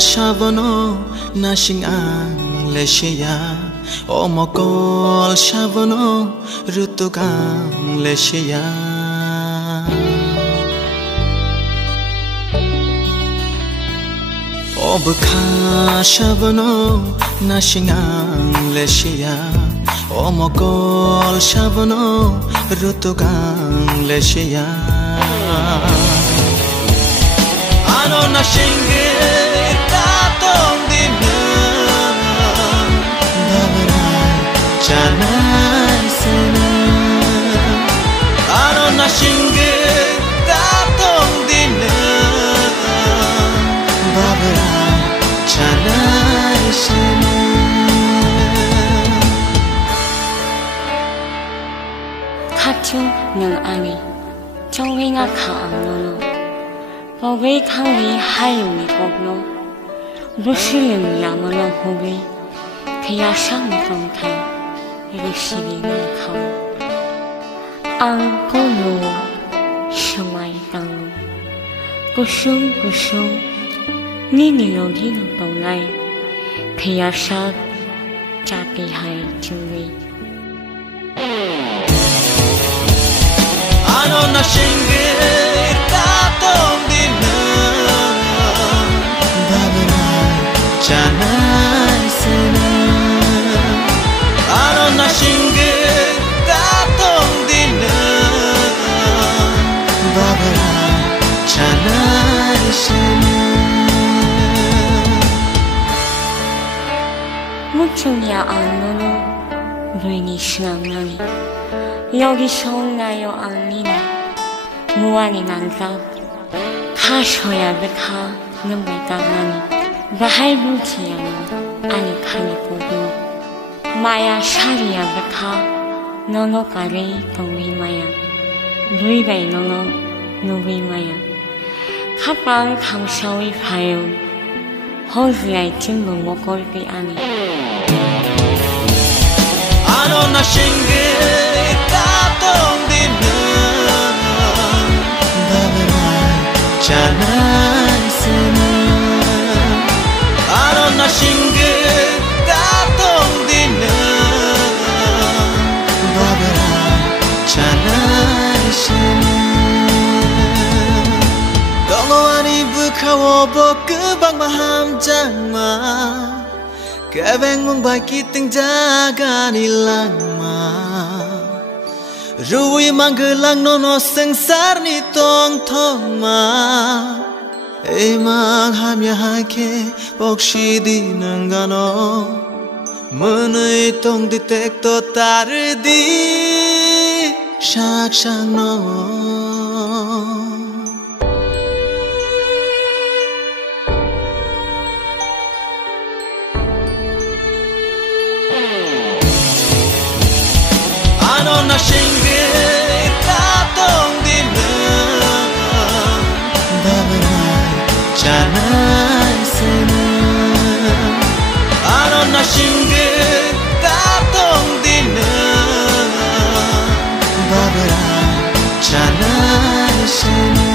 Shavono nashing ang lesya omokol shavono rutukang lesya obkha shavono nashing ang lesya omokol shavono rutukang lesya ano nashing tatong dinam babaray chanay sena ano nashing tatong dinam babaray chanay sena Kachung ng ani Chongwing nga kaang nono Pagay kang hayong ni Kogno Busilin naman ang hugay Kaya siyang itongkay Irisili ng ikaw Ang puno Siyamay tango Kusong Ninilogin ang taulay Kaya siya Jatihay juwi Ano na shinggit tatong dinam babaray chanay sena ano na shinggit tatong dinam babaray chanay sena 묵중이야 안노노 루인이 신앙나니 여기서 나요 안니나 무한이 난사 가셔야 베카 능베가나니 바할부지야노 아니 카니코도 마야 샤리야 베카 너노가리 동위마야 루이베이 너노 누위마야 카빵 강샤위 파요 호즈야이 찜무 먹을게 아니 ano na shinggit tatong dinam babaray chanay sena ano na shinggit tatong dinam babaray chanay sena 동호하니 부카워 복급방 마함장마 Keveng mong baki ting jaga nilang ma Rui manggelang nono sengsar ni tong tong ma Emang hamya hake bokshi di nanggano Menei tong ditek to tardi Shak shang no Ano na shinggit tatong dinam babaray chanay sena ano na shinggit tatong dinam babaray chanay sena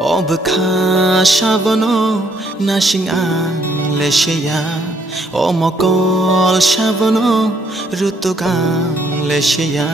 obkha shavono nashing ang lesya omokol shavono rutukang lesya